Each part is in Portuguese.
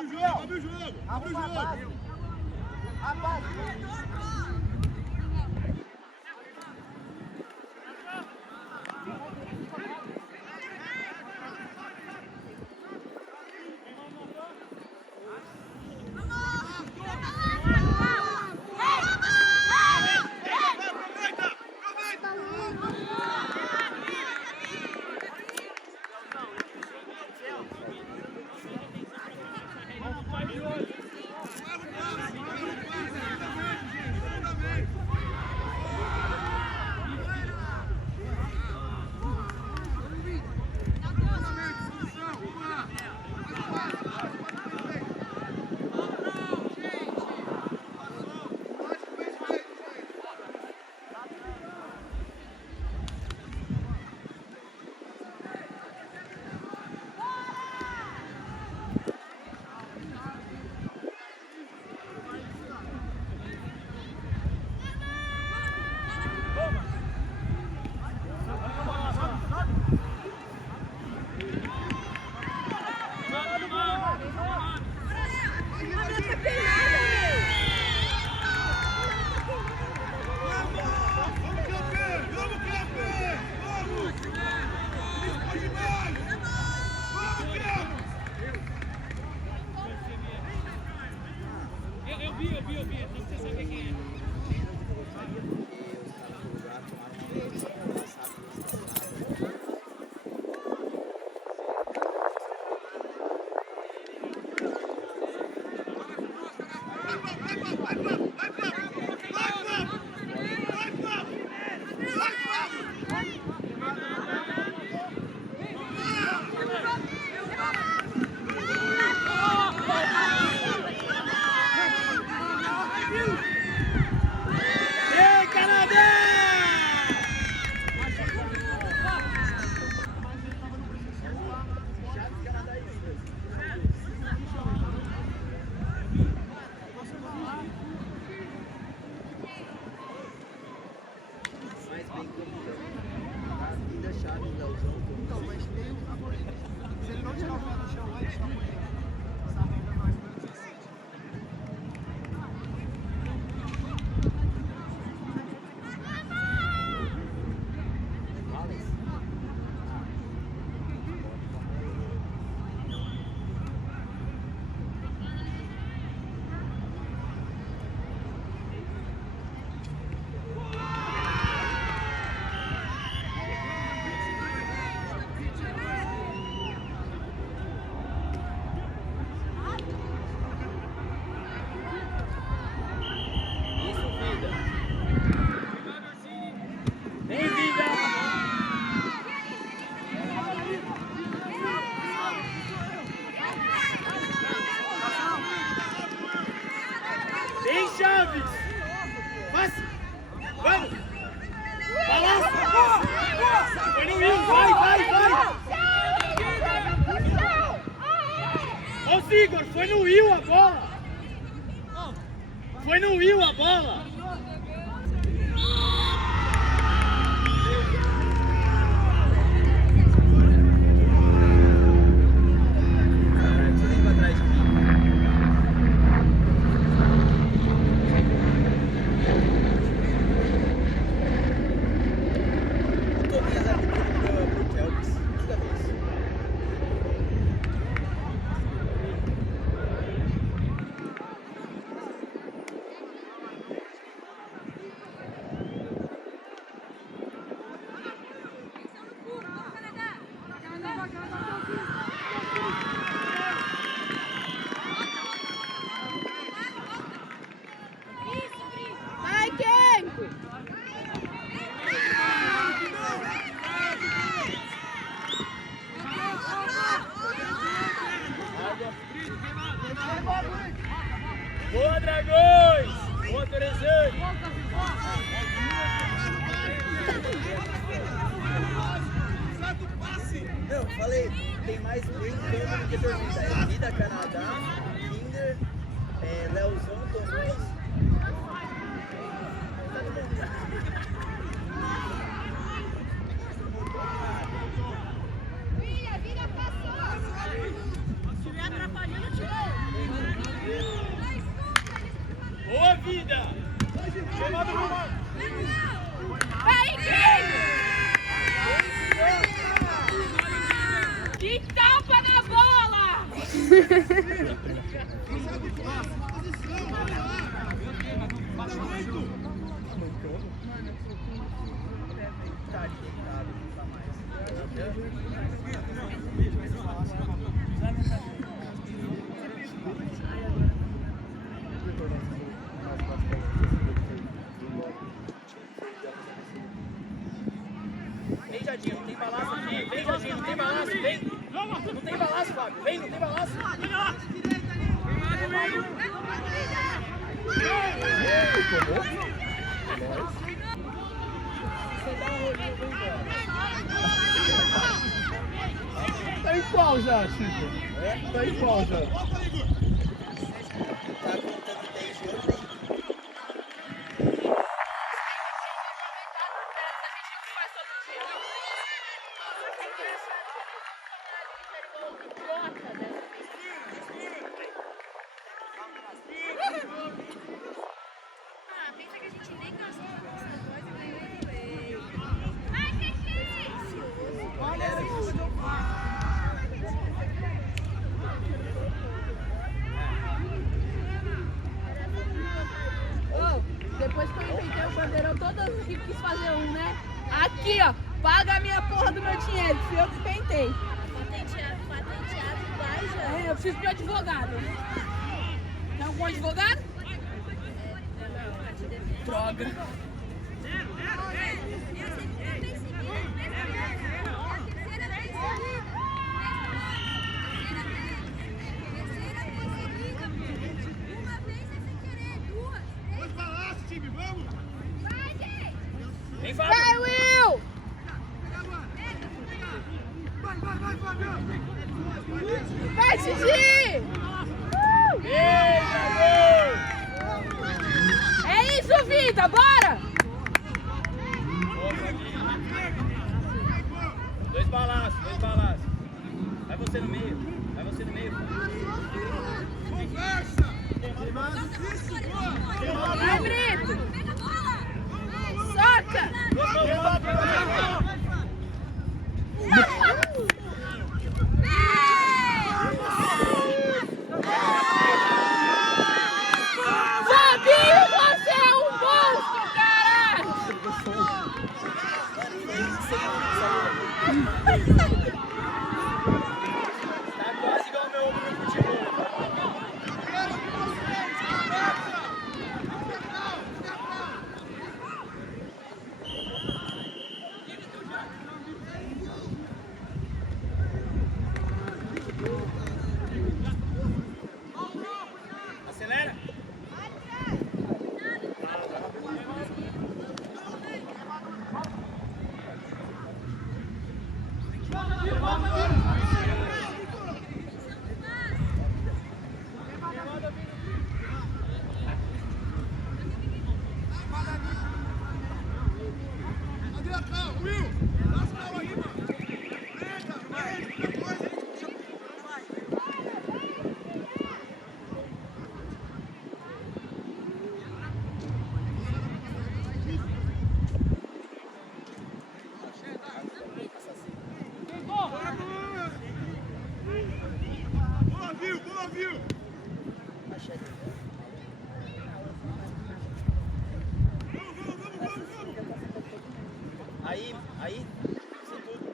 Abre o jogo! Abre o jogo! A base! Eu vi, não precisa saber quem é. Igor, foi no Will a bola! Foi no Will a bola! Boa, Dragões! Boa, Terezinha! Não, falei, tem mais bem campo do que torcida. É Vida Canadá, Kinder, Leozão, Toninhos. Se estiver atrapalhando, tirou. Tá deitado, não tá mais. Vem, Jadinho, não tem balaço aqui. Vem, Jadinho, não tem balaço. Vem. Não tem balaço, Fábio. Vem, não tem balaço. Tá em qual já, Chico? Tá em qual já? Tá contando 10 jogos. Pensa que a gente nem gastou essa coisa e ganhou ele. Ai, que difícil! Olha isso! Depois que eu inventei o bandeirão, todas as equipes quis fazer um, né? Aqui, ó, paga a minha porra do meu dinheiro, fui eu que inventei. Patenteado iguais, já. Eu preciso de um advogado. Tem algum advogado? Droga. Vem, Fábio. Vai, Will! Vai, Gigi! Eita, gol! É isso, vida, bora! Dois balaços, dois balaços. Vai você no meio, vai você no meio. Vai, Brito! Soca! Fabinho, você é um monstro, caralho! Tá quase igual meu ombro no futebol. Acelera. Aí, isso tudo.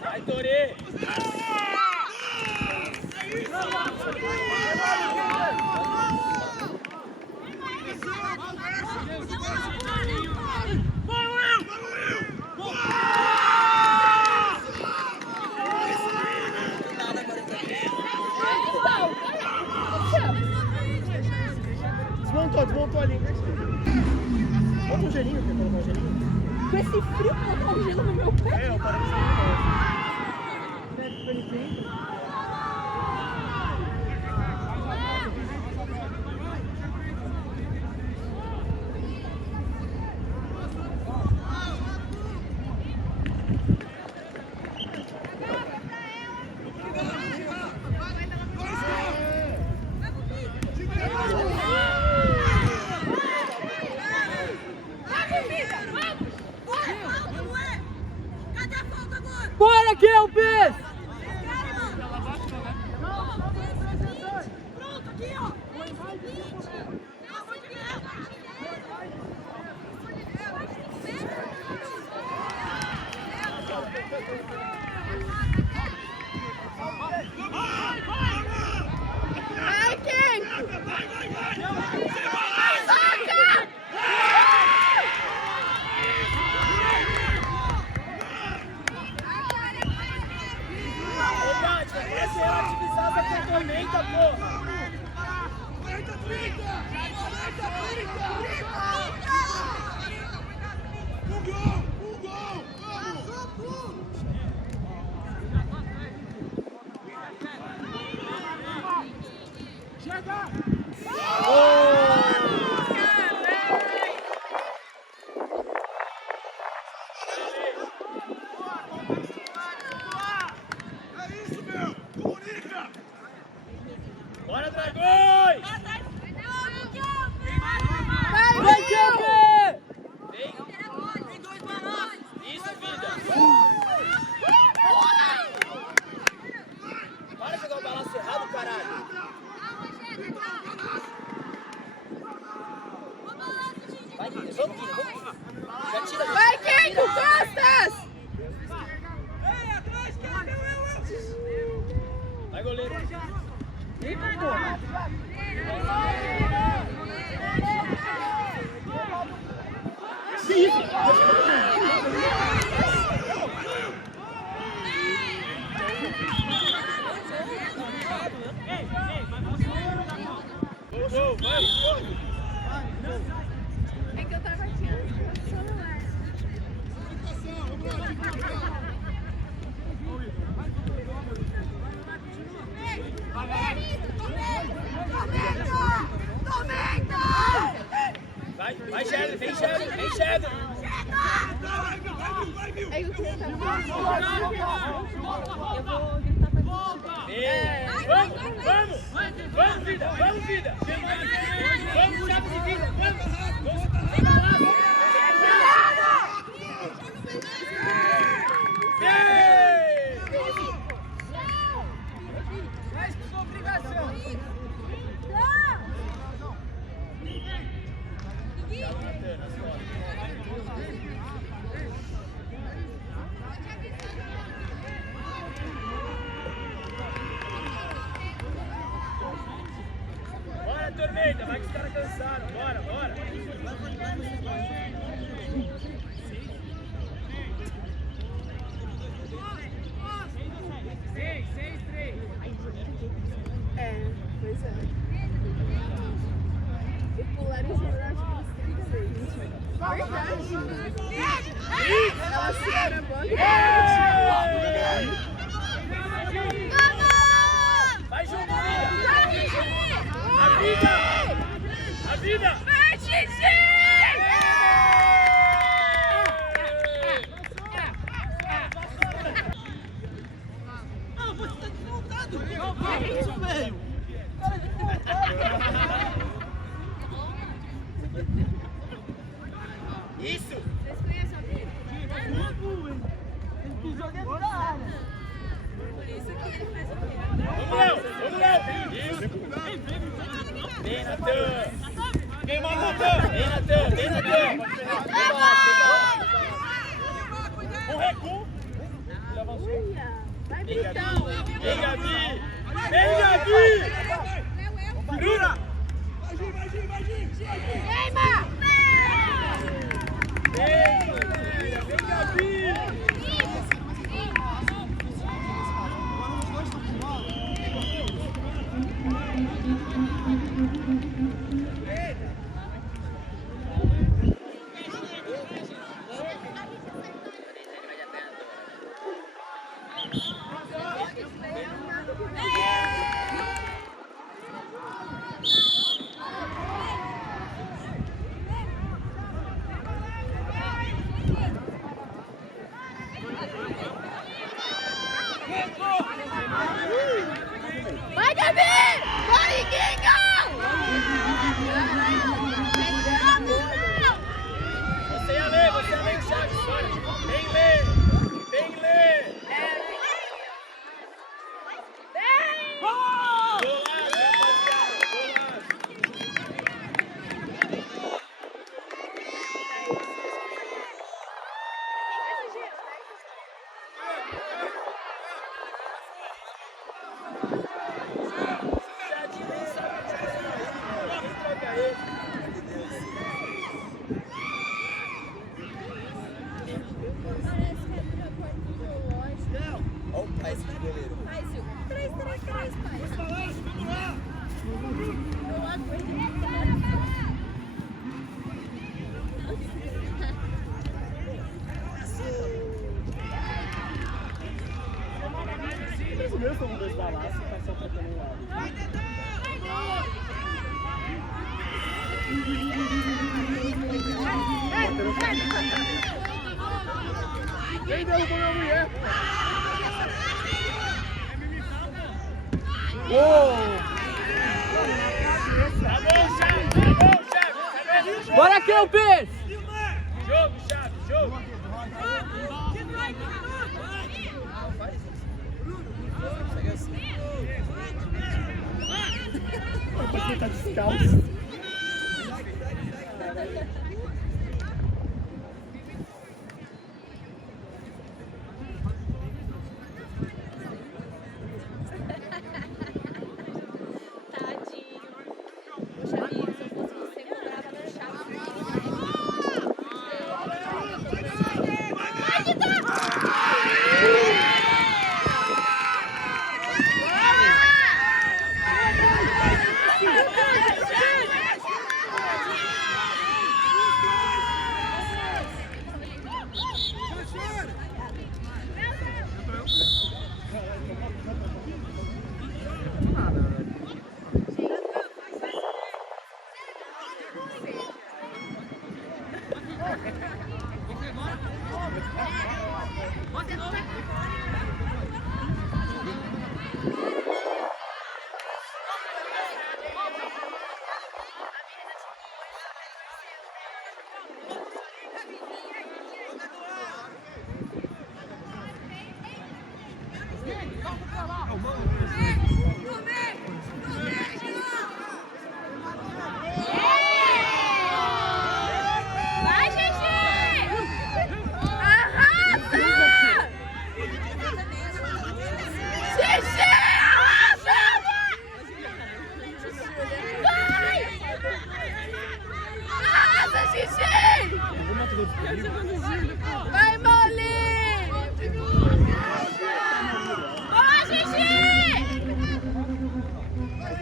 Vai, Torê! Desmontou ali. Bota um gelinho, quer colocar um gelinho? Com esse frio, colocar um gelo no meu pé. É, eu parei de Kelpis! Vai, Kenko! Essa é a atividade da tormenta, porra! Bora, Dragões! Vai, Kenko! Isso, vida! Para de jogar o balanço errado, caralho! Vai, vamos, vamos! Já tira! Vai, Kenko! Costas! Vai, goleiro! Gol, vai! É que eu tava aqui no celular. Vai, Shelly, vem, Shelly, vem, Shelly! É que eu queria estar aqui. Eu vou gritar pra gente. Vamos, vida, vamos, vida! Vamos, chave de vida, vamos! Sem balanço! Faz com sua obrigação! Bora, Tormenta, vai que os caras cansaram, bora, bora! É, pois é. E pularizou, acho que uns 36. Verdade. Ela segura a bola. Vai junto, vida! A vida! A vida! Vai, Xixi! Isso! Vocês conhecem a vida? Por isso que ele faz o quê? Vamos, Léo! Vamos, Léo! Isso! Vem, Natan! Vem, Natan! Vem, Natan! Vem, Natan! Com recuo! Ele avançou. Vai, Vem, Gabi! Vitão! Vem, Gabi! Vem, Gabi! Bruna! Queima! Vem, Gabi! Deus, vamos dois balaços e passar pra aquele lado. Quem derrubou minha mulher? Tá bom, Chaves! Tá bom, Chaves! Bora, Campos! Jogo, Chaves, jogo! Você tá descalço. Tadinho. Poxa vida, se eu fosse você, morava no Chaves. Vai, Xixi! Arrasa! Xixi! Arrasa! Vai! Arrasa, Xixi! Vai, Molly! Boa, Xixi!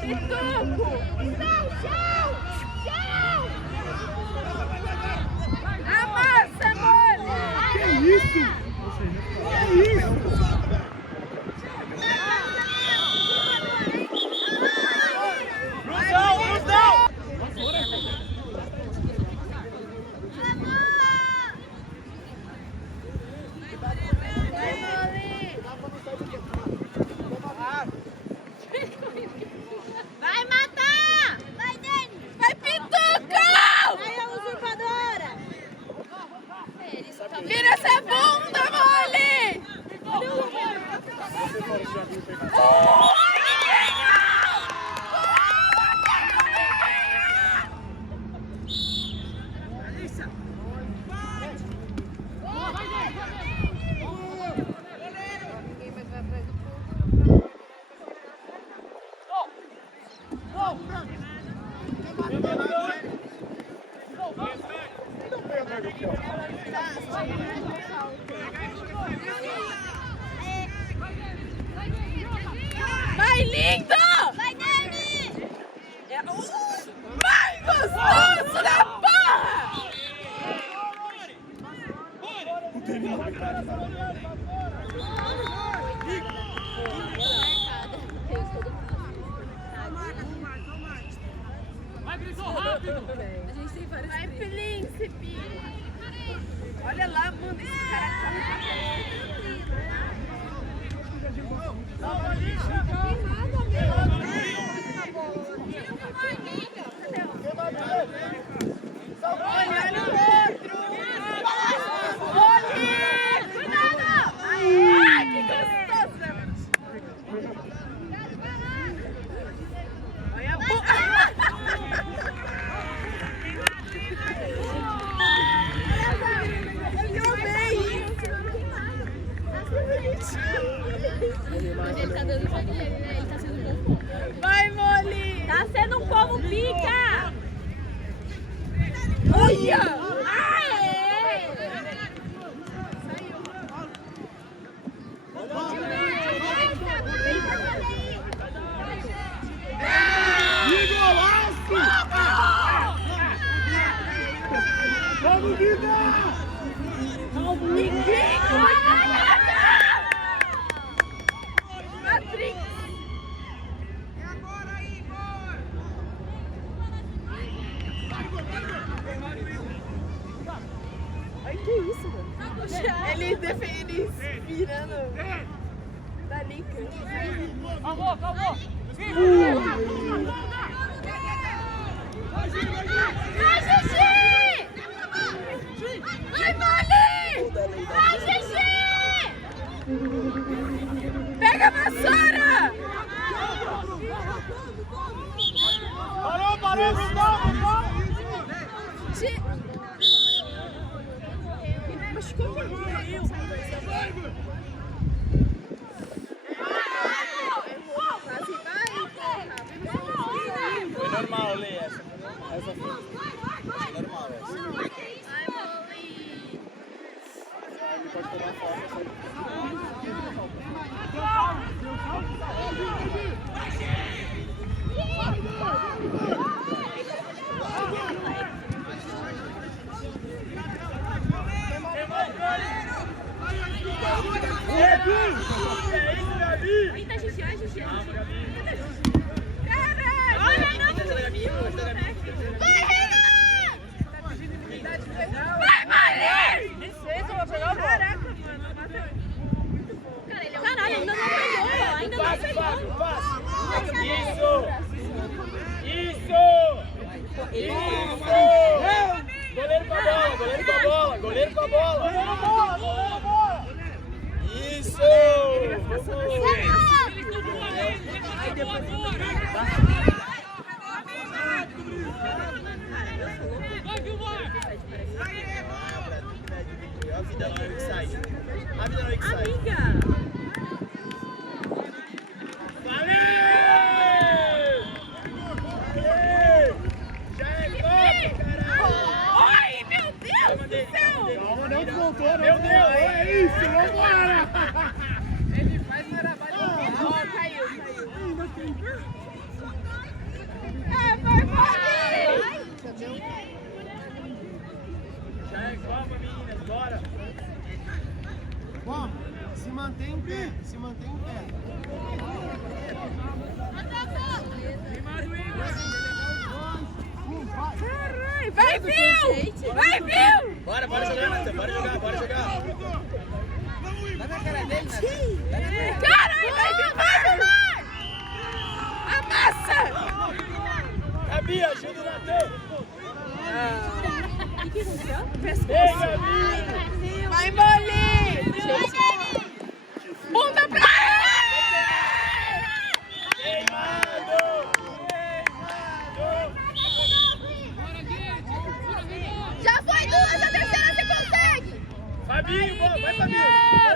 Pituco! Tchau! Tchau! Amassa, Molly! Que isso? Que isso? Cruzão, cruzão! Vai matar! Vai, Dani! Vai, Pituco! Vai, a usurpadora! Vira essa bunda, Molly! Vai, lindo! Vai, Dani! Vai, gostoso da porra! Vai, Grisou, rápido! Vai, príncipe! Olha lá, mano, esse cara olha o outro! Olha! Cuidado! Ai, que gostosa! Olha a boca! Ele tá dando pra ele, né? Ele tá sendo um povo. Vai, Molly! Tá sendo um povo pica! Olha! Aê! Vamos, vida! Ninguém! Patrícia! Que isso, mano? Ele virando da Lica. Acabou, acabou. Vai, Xixi! Vai, Mali! Vai, Xixi! Pega a vassoura! Parou, Brunão! Machucou o Foi normal, Lê, essa foi. Foi normal essa. Ele pode tomar falta, só Eita, Xixi, ai, Xixi. Caralho! Olha, não! Vai, Renan! Vai, Mali! Caraca, mano. Caralho, ainda não pegou. Ainda não pegou. Isso! Goleiro com a bola! Isso! Vai, Vilmar! a vida no X-Side. A vida no X-Side. Amiga! Meu Deus, é isso, vambora! Ele faz trabalho. Ó, caiu. Já é Copa, meninas, bora! Bom, se mantém em pé, Caralho, vai, Bill! Vai, Bill! Bora jogar, Natan, bora jogar. Vai na cara dele, Natan. Caralho, vai, Bill! Amassa! Gabi, ajuda o Natan! O que aconteceu? Ei, Gabi! Vai, Moli! Bunda pra Queimado! Já foi duas, a terceira você consegue! Fabinho, vai, Fabinho!